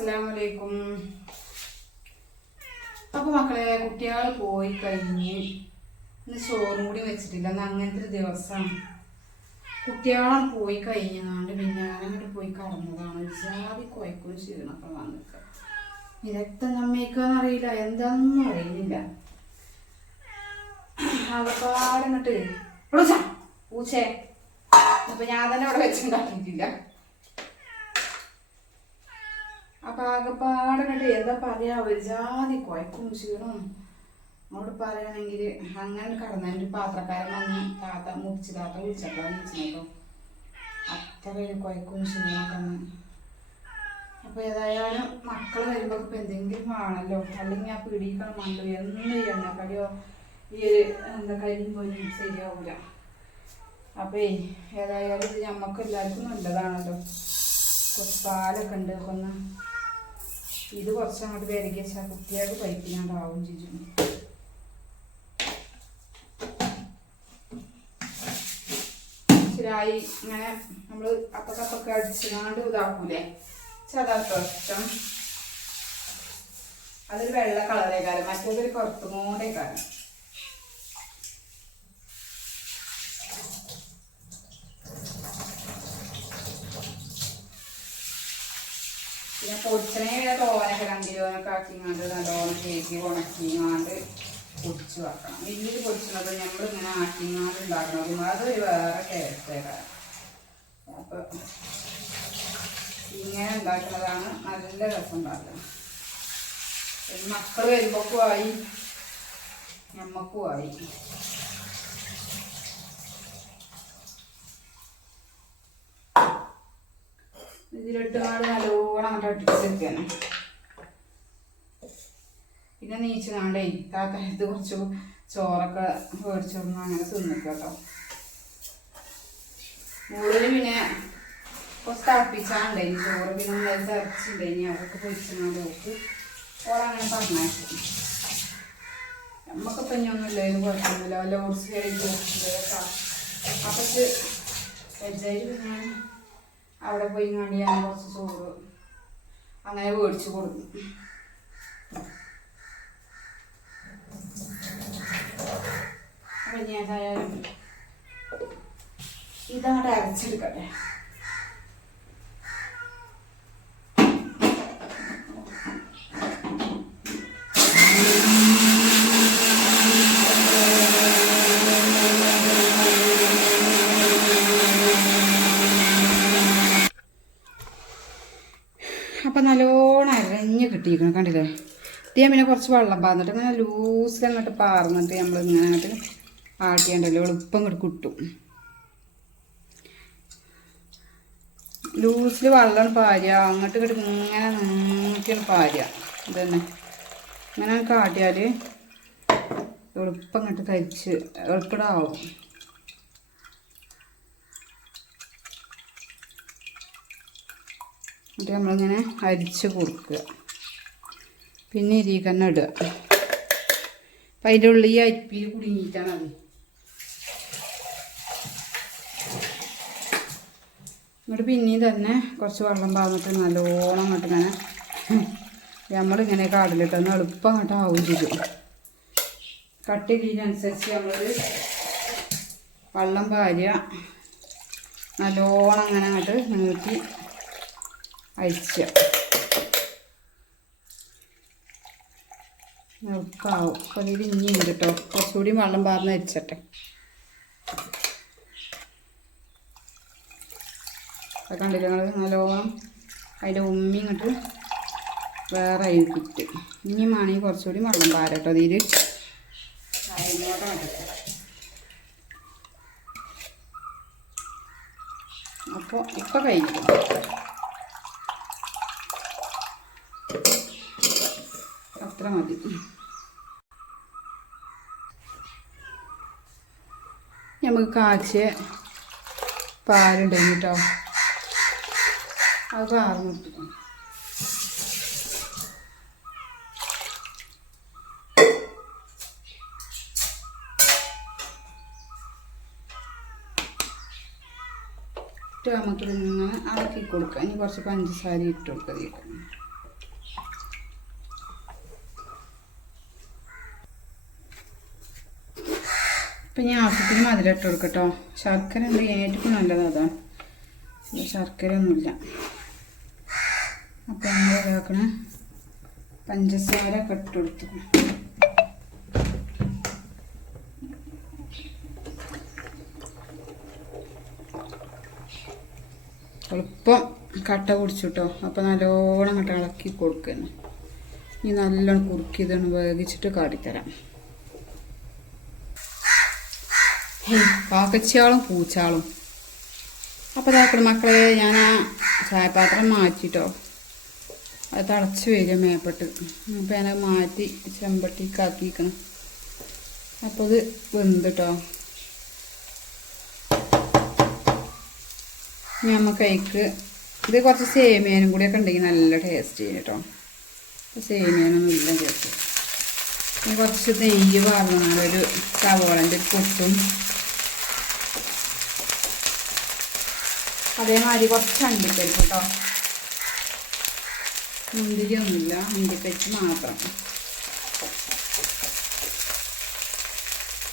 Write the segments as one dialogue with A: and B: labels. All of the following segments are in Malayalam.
A: അസ്സലാമലൈക്കും. അപ്പൊ മക്കളെ കുട്ടികൾ പോയി കഴിഞ്ഞ് ഇന്ന് ചോറും കൂടി വെച്ചിട്ടില്ല. അന്ന് അങ്ങനത്തെ ഒരു ദിവസമാണ് കുട്ടികളാണ് പോയി കഴിഞ്ഞാണ്ട് പിന്നെ ഞാനങ്ങോട്ട് പോയി കടന്നതാണ്. ജാതി കുഴക്കും ക്ഷീണൊക്കെ വന്നിട്ട് രക്തം നമ്മയ്ക്കാന്ന് അറിയില്ല. എന്താണെന്നും അറിയുന്നില്ല. അവപ്പാടങ്ങട്ട് പൂച്ച പൂച്ചേ അപ്പൊ ഞാൻ തന്നെ അവിടെ വെച്ചുണ്ടാക്കിയിട്ടില്ല അപ്പൊ ആകെപ്പാടെ കണ്ട് എന്താ പറയാ ഒരു ജാതി കുഴക്കും ക്ഷീണവും അങ്ങോട്ട് പറയുകയാണെങ്കിൽ അങ്ങനെ കടന്നതിന്റെ പാത്രക്കാരൻ വന്ന് താത്ത മുറിച്ച് താത്ത വിളിച്ചപ്പോൾ വിളിച്ചിട്ടോ അത്ര ഒരു കുഴക്കും ക്ഷീണമൊക്കെ അപ്പൊ ഏതായാലും മക്കൾ വരുമ്പോൾ ഇപ്പൊ എന്തെങ്കിലും വേണമല്ലോ അല്ലെങ്കിൽ ആ പിടിക്കണം മണ്ടു എന്ന് എണ്ണക്കടിയോ ഈ ഒരു എന്താ കരിമ്പോ ശരിയാവൂല. അപ്പേ ഏതായാലും ഇത് നമുക്ക് എല്ലാവർക്കും നല്ലതാണല്ലോ. കുറച്ച് പാലൊക്കെ ഉണ്ട്. ഒന്ന് ഇത് കുറച്ച് അങ്ങോട്ട് വിരകി വെച്ചാൽ കുട്ടികൾക്ക് പൈപ്പിനാണ്ടാവും ചേച്ചു ശരിയായി ഇങ്ങനെ നമ്മൾ അപ്പൊക്കപ്പൊക്കെ അടിച്ചുകൊണ്ട് ഇതാക്കൂലേ? ചതാത്ത ഇഷ്ടം അതൊരു വെള്ള കളറേക്കാരം. മറ്റേതൊരു കറുത്തുമോടേക്കാരം പിന്നെ പൊടിച്ചനെ തോനൊക്കെ രണ്ട് കിലോനൊക്കെ ആക്കിങ്ങാണ്ട് നല്ലോണം കേക്ക് ഉണക്കിങ്ങാണ്ട് പൊടിച്ച് വെക്കണം. വലിയ പൊടിച്ചത് നമ്മൾ ഇങ്ങനെ ആക്കിങ്ങാണ്ട് ഉണ്ടാക്കണം അതൊരു വേറെ ടേസ്റ്റേക്കാരം അപ്പൊ ഇങ്ങനെ ഉണ്ടാക്കുന്നതാണ് നല്ല രസം ഉണ്ടാക്കുന്നത് മക്കൾ വരുമ്പോക്കും ആയി. ഞമ്മക്കും ആയി. ഇതിലിട്ടുകൊണ്ട് നല്ലോണം അങ്ങോട്ട് അടിച്ചെടുക്കണം പിന്നെ നീച്ച് നാണ്ടേ താത്ത ഇത് കുറച്ച് ചോറൊക്കെ മേടിച്ചോണ്ട് അങ്ങനെ തിന്നിക്കട്ടോ കേട്ടോ. മുകളിൽ പിന്നെ കുറച്ച് തിളപ്പിച്ചാണ്ടേനി ചോറ് പിന്നെ നല്ല തിളച്ചിണ്ടേനി അവർക്ക് പൊരിച്ചാണ്ട് നോക്ക് ഓളങ്ങനെ പറഞ്ഞു നമുക്കിപ്പം ഇനി ഒന്നുമില്ല ഇത് കുഴപ്പമൊന്നുമില്ല. വല്ല ഓർസ് കഴിഞ്ഞ് അപ്പം ഞാൻ അവിടെ പോയി ഞാൻ കുറച്ച് ചോറ് അങ്ങനെ മേടിച്ചു കൊടുക്കും. അപ്പം അരച്ചെടുക്കട്ടെ അപ്പം നല്ലോണം അരഞ്ഞ് കിട്ടിയിരിക്കണം കണ്ടില്ലേ ഇത് ഞാൻ പിന്നെ കുറച്ച് വെള്ളം പാർന്നിട്ട് ഇങ്ങനെ ലൂസിൽ അങ്ങോട്ട് പാർന്നിട്ട് നമ്മൾ ഇങ്ങനെ ആട്ടിയുണ്ടല്ലോ എളുപ്പം ഇങ്ങോട്ട് കിട്ടും. ലൂസിൽ വെള്ളം പാരുക. അങ്ങോട്ട് ഇങ്ങോട്ട് ഇങ്ങനെ നീക്കിയാണ് പാരുക. ഇതന്നെ. ഇങ്ങനെ കാട്ടിയാൽ എളുപ്പം ഇങ്ങോട്ട് കരിച്ച് എളുപ്പടാവും. എന്നിട്ട് നമ്മളിങ്ങനെ അരിച്ച് കൊടുക്കുക. പിന്നെ ഇരിക്കന്നെ ഇടുക. അപ്പം അതിന്റെ ഉള്ളിൽ ഈ അരിപ്പിയിൽ കുടുങ്ങിയിട്ടാണ് അത് എന്നിട്ട് പിന്നെയും തന്നെ കുറച്ച് വെള്ളം പാർന്നിട്ട് നല്ലോണം അങ്ങോട്ട് ഇങ്ങനെ നമ്മളിങ്ങനെ കാടിലിട്ടൊന്ന് എളുപ്പം അങ്ങോട്ട് ആവും ചെയ്യും. കട്ട് ഇതിനനുസരിച്ച് നമ്മൾ വെള്ളം പാരുക. നല്ലോണം അങ്ങനെ അങ്ങോട്ട് നീട്ടി അഴിച്ച എളുപ്പമാവും അപ്പോൾ ഇനിയുണ്ട് കേട്ടോ. കുറച്ചുകൂടി വെള്ളം പാർന്ന് അരിച്ചട്ടെ. അത് കണ്ടില്ല നിങ്ങൾ നല്ലോണം അതിന്റെ ഉമ്മി ഇങ്ങോട്ട് വേറെ കിറ്റ് ഇനി ആണെങ്കിൽ കുറച്ചുകൂടി വെള്ളം പാരട്ടോ അതിൽ അപ്പോൾ ഇപ്പോൾ കഴിക്കും അത്ര മതി. കാച്ചിയ പാലുണ്ടായിരുന്നു കേട്ടോ അത് പാർന്നിട്ട് ഇട്ട് നമുക്ക് ഇങ്ങനെ ഇളക്കി കൊടുക്കാം. ഇനി കുറച്ച് പഞ്ചസാര ഇട്ട് കൊടുക്കുക അപ്പം ഞാൻ ആവശ്യത്തിന് മധുരം ഇട്ട് കൊടുക്കട്ടോ. ശർക്കര ഉണ്ട് ഏറ്റവും നല്ലത് അതാണ് ശർക്കര ഒന്നുമില്ല. അപ്പം നമ്മൾ ഇതാക്കണ. പഞ്ചസാര ഒക്കെ ഇട്ട് കൊടുത്തു. എളുപ്പം കട്ട കുടിച്ചു കേട്ടോ അപ്പം നല്ലോണം കട്ട ഇളക്കി കൊടുക്കുന്നു. ഇനി നല്ലോണം കുറുക്കി ഇതൊന്ന് വേവിച്ചിട്ട് കാട്ടിത്തരാം. കാക്കച്ചിയാളും പൂച്ചാളും അപ്പോൾ ഇതാക്കണം മക്കളെ ഞാൻ ആ ചായപാത്രം മാറ്റിട്ടോ. അത് തിളച്ച് വരിക മേപ്പെട്ട്. അപ്പോൾ ഞാനത് മാറ്റി ചെമ്പട്ടിക്കാക്കിക്കണം അപ്പോൾ ഇത് വെന്തിട്ടോ. ഇനി നമുക്ക് ഇത് കുറച്ച് സേമിയനും കൂടിയൊക്കെ ഉണ്ടെങ്കിൽ നല്ല ടേസ്റ്റ് ചെയ്യും കേട്ടോ സേമിയനൊന്നും ഇല്ല ഇനി കുറച്ച് നെയ്യ് പറഞ്ഞാൽ ഒരു സവോളന്റെ പൊട്ടും. അതേമാതിരി കുറച്ച് അണ്ടിപ്പരിപ്പ് കേട്ടോ മുന്തിരി ഒന്നുമില്ല അണ്ടിപ്പരിപ്പ് മാത്രം.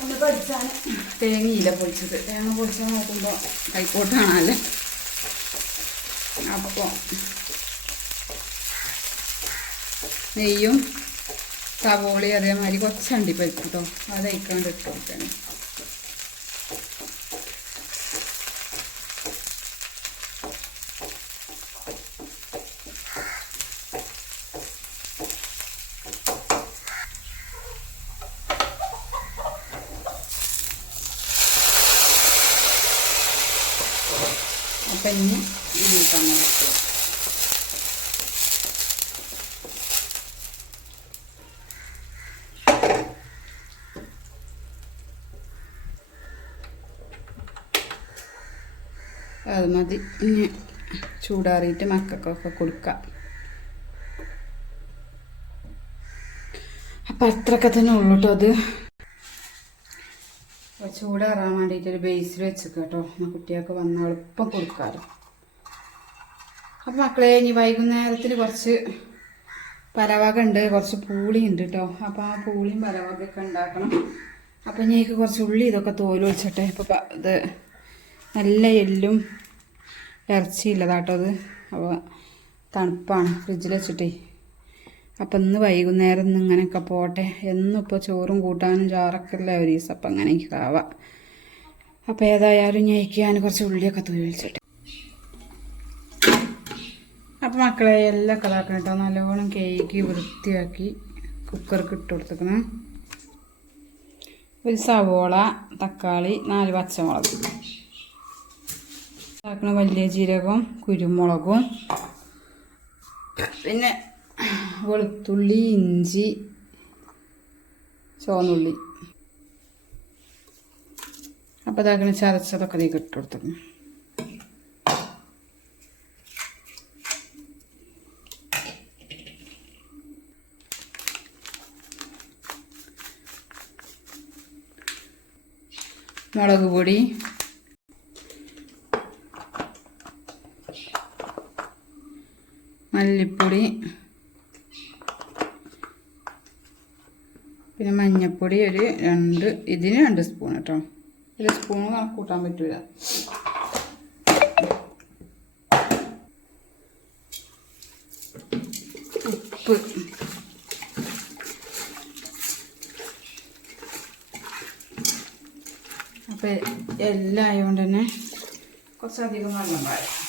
A: ഒന്ന് പൊടിച്ചാൽ തേങ്ങയില്ല പൊടിച്ചത് തേങ്ങ പൊടിച്ചാൽ നോക്കുമ്പോൾ കൈക്കോട്ടാണല്ലേ? അപ്പോൾ നെയ്യും സവോളി അതേമാതിരി കുറച്ച് അണ്ടിപ്പരിപ്പ് കേട്ടോ അത് അയക്കാണ്ട് ഇട്ട് കൊടുക്കണം ഇനി ഇതിട്ടാണ് വെച്ചത് അത് മതി. ഇനി ചൂടാറിയിട്ട് മക്കൾക്കൊക്കെ കൊടുക്കാം. അപ്പം അത്രയൊക്കെ തന്നെ ഉള്ളൂ കേട്ടോ അത്. അപ്പോൾ ചൂടാറാൻ വേണ്ടിയിട്ട് ഒരു ബേസിൽ വെച്ചേക്ക് കേട്ടോ. എന്നാൽ കുട്ടികൾക്ക് വന്ന എളുപ്പം കൊടുക്കാമല്ലോ അപ്പം മക്കളെ ഇനി വൈകുന്നേരത്തിൽ കുറച്ച് പലവക ഉണ്ട്. കുറച്ച് പൂളി ഉണ്ട് കേട്ടോ. അപ്പോൾ ആ പൂളിയും പലവകയൊക്കെ ഉണ്ടാക്കണം. അപ്പം ഇനി എനിക്ക് കുറച്ച് ഉള്ളി ഇതൊക്കെ തോൽ വെച്ചിട്ടെ ഇപ്പോൾ ഇത് നല്ല എല്ലും ഇറച്ചിയില്ലതാട്ടോ അത്. അപ്പോൾ തണുപ്പാണ്. ഫ്രിഡ്ജിൽ വെച്ചിട്ടേ അപ്പം ഇന്ന് വൈകുന്നേരം ഇന്ന് ഇങ്ങനെയൊക്കെ പോട്ടെ. എന്നും ഇപ്പോൾ ചോറും കൂട്ടാനും ചാറൊക്കെ ഉള്ള ഒരു ദിവസം അപ്പം അങ്ങനെ ആവാം അപ്പം ഏതായാലും ഞാൻ കുറച്ച് ഉള്ളിയൊക്കെ തൂരി വെച്ചിട്ട്. അപ്പം മക്കളെ എല്ലാം കളാക്കണം കേട്ടോ നല്ലോണം കേക്ക് വൃത്തിയാക്കി കുക്കർക്ക് ഇട്ട് കൊടുത്തേക്കണം. ഒരു സവോള തക്കാളി നാല് പച്ചമുളക്. ആക്കണ വലിയ ജീരകവും കുരുമുളകും. പിന്നെ വെളുത്തുള്ളി ഇഞ്ചി ചുവന്നുള്ളി. അപ്പോൾ ഇതാക്കണ ചതച്ചതൊക്കെ നീ ഇട്ട് കൊടുത്തു മുളക് പൊടി. മല്ലിപ്പൊടി. പിന്നെ മഞ്ഞപ്പൊടി ഒരു രണ്ട് ഇതിന് രണ്ട് സ്പൂൺ കേട്ടോ. ഒരു സ്പൂൺ കൂട്ടാൻ പറ്റൂല. ഉപ്പ്. അപ്പം എല്ലാം ആയതുകൊണ്ട് തന്നെ കുറച്ചധികം വെള്ളം പാടാം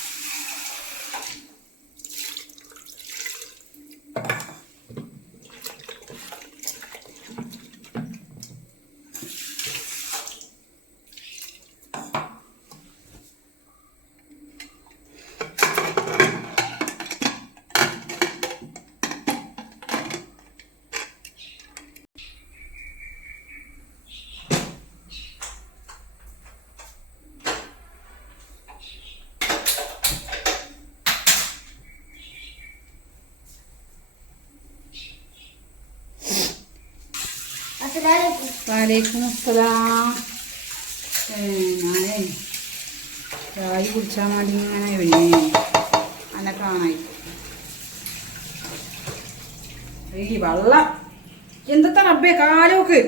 A: വാലേക്കും അസ്സലാം. ഞാനേ ചായ കുടിച്ചാൽ വേണ്ടി ഇങ്ങനെ ഒരുങ്ങി അന്നെ കാണായി. വെള്ളം. എന്തത്തെ റബ്ബേ കാലോക്ക്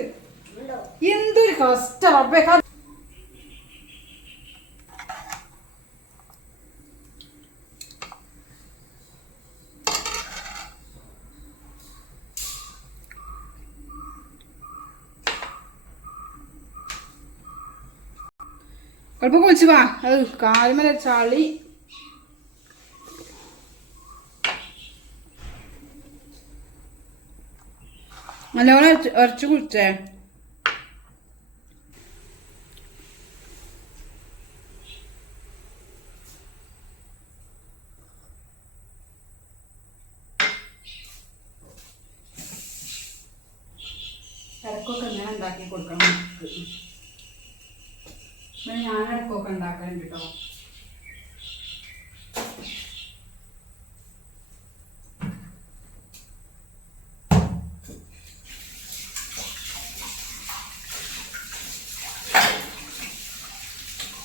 A: എന്തൊരു കഷ്ട റബ്ബേ എളുപ്പം കുളിച്ച് വാ. അത് കാലുമല ചളി. നല്ലോണം ഉരച്ച് കുളിച്ചേ ഇടക്കൊക്കെ ഇങ്ങനെ ഉണ്ടാക്കി കൊടുക്കണം നമുക്ക്. പിന്നെ ഞാൻ ഇടക്കൊക്കെ ഉണ്ടാക്കലുണ്ട് കേട്ടോ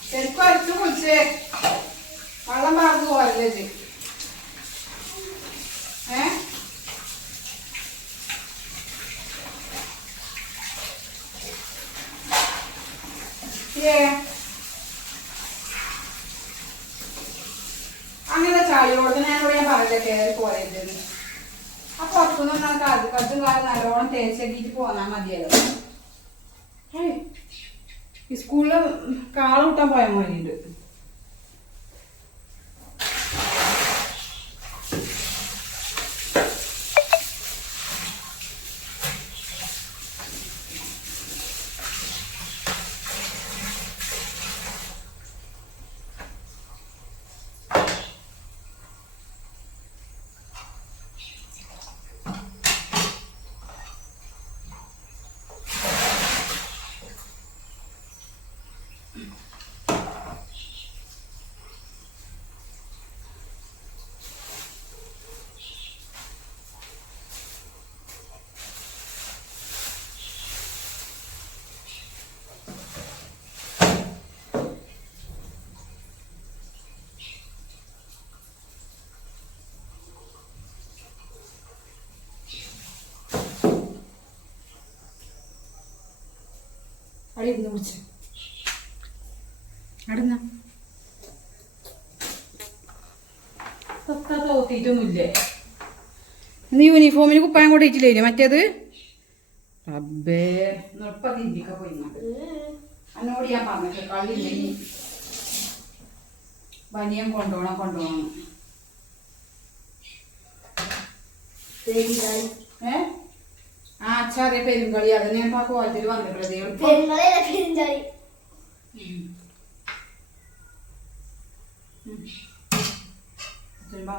A: ശരിക്കും അടിച്ചു കുളിച്ചേ വെള്ളം പറഞ്ഞു പോരല്ലേ ഇത്? ഏ ഏ അങ്ങനെ ചളിയോട് ഞാനോട് ഞാൻ പറഞ്ഞില്ല കയറി പോയത് അപ്പൊ പുറത്തുനിന്ന് നമുക്ക് അത് കാലം നല്ലോണം തേച്ചക്കിട്ട് പോന്നാ മതിയല്ലോ. സ്കൂളിൽ കാള കൂട്ടാൻ പോയ മോനുണ്ട്. അവിടെ ഇരുന്ന് വിളിച്ച് അടുന്ന തോത്തിട്ടൊന്നുമില്ലേ നീ യൂണിഫോമിന് കുപ്പായം കൊണ്ടിട്ടില്ലേ മറ്റേത്? കൊണ്ടോണം കൊണ്ടോണം പോയി എന്നോട് ഞാൻ പറഞ്ഞിട്ട് കളി ബനിയം കൊണ്ടുപോകണം കൊണ്ടുപോകണം ഏ? ആ ചെറിയ പെരുങ്കളി അത് ഞാൻ ആ കോലത്തിൽ വന്നിട്ടുള്ളത് എളുപ്പം
B: പെരുങ്ങളെ പെരുന്തളി
A: Terima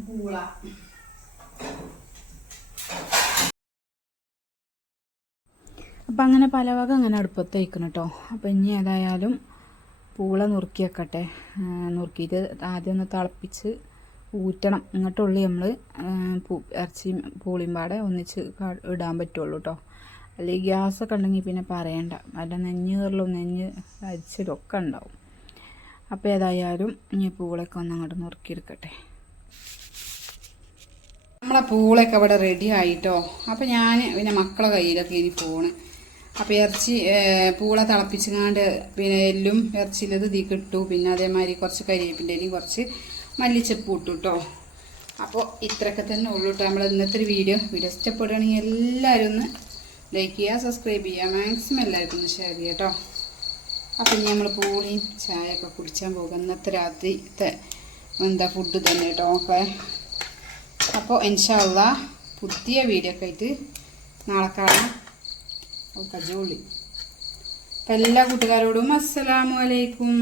A: പൂള
C: അപ്പം അങ്ങനെ പല വക അങ്ങനെ അടുപ്പത്ത് വയ്ക്കണം കേട്ടോ അപ്പം ഇനി ഏതായാലും പൂള നുറുക്കി വെക്കട്ടെ നുറുക്കിയിട്ട് ആദ്യം ഒന്ന് തിളപ്പിച്ച് ഊറ്റണം. ഇങ്ങോട്ടുള്ളി നമ്മൾ പൂ ഇറച്ചിയും പൂളിയും പാടെ ഒന്നിച്ച് ഇടാൻ പറ്റുള്ളൂ കേട്ടോ അല്ലെങ്കിൽ ഗ്യാസൊക്കെ ഉണ്ടെങ്കിൽ പിന്നെ പറയണ്ട. അല്ല കയറലും നെഞ്ഞ് അരിച്ചിലും ഒക്കെ ഉണ്ടാവും. അപ്പോൾ ഏതായാലും ഇനി പൂളൊക്കെ ഒന്ന് അങ്ങോട്ട് നുറുക്കിയെടുക്കട്ടെ.
A: നമ്മളെ പൂളൊക്കെ ഇവിടെ റെഡി ആയിട്ടോ. അപ്പം ഞാൻ പിന്നെ മക്കളെ കയ്യിലൊക്കെ ഇനി ഫോണ് അപ്പം ഇറച്ചി പൂള തിളപ്പിച്ചങ്ങാണ്ട് പിന്നെ എല്ലും ഇറച്ചിയിലത് തീ കിട്ടു പിന്നെ അതേമാതിരി കുറച്ച് കരിയേപ്പിന്റെ ഇലയും കുറച്ച് മല്ലിച്ചപ്പ് ഇട്ടു കേട്ടോ അപ്പോൾ ഇത്രയൊക്കെ തന്നെ ഉള്ളൂ കേട്ടോ നമ്മൾ ഇന്നത്തെ ഒരു വീഡിയോ. വീഡിയോ ഇഷ്ടപ്പെടുകയാണെങ്കിൽ എല്ലാവരും ഒന്ന് ലൈക്ക് ചെയ്യുക സബ്സ്ക്രൈബ് ചെയ്യുക. മാക്സിമം എല്ലാവർക്കും ഒന്ന് ഷെയർ ചെയ്യുക കേട്ടോ അപ്പം ഇനി നമ്മൾ പൂളിയും ചായയൊക്കെ കുടിച്ചാൽ പോകും. ഇന്നത്തെ രാത്രിത്തെ എന്താ ഫുഡ് തന്നെ കേട്ടോ ഓക്കെ അപ്പോൾ ഇൻഷാല്ല പുതിയ വീഡിയോ ഒക്കെ ആയിട്ട് നാളെ കാണാം. ഓക്കെ ജോളി അപ്പം എല്ലാ കൂട്ടുകാരോടും അസ്സലാമു അലൈക്കും.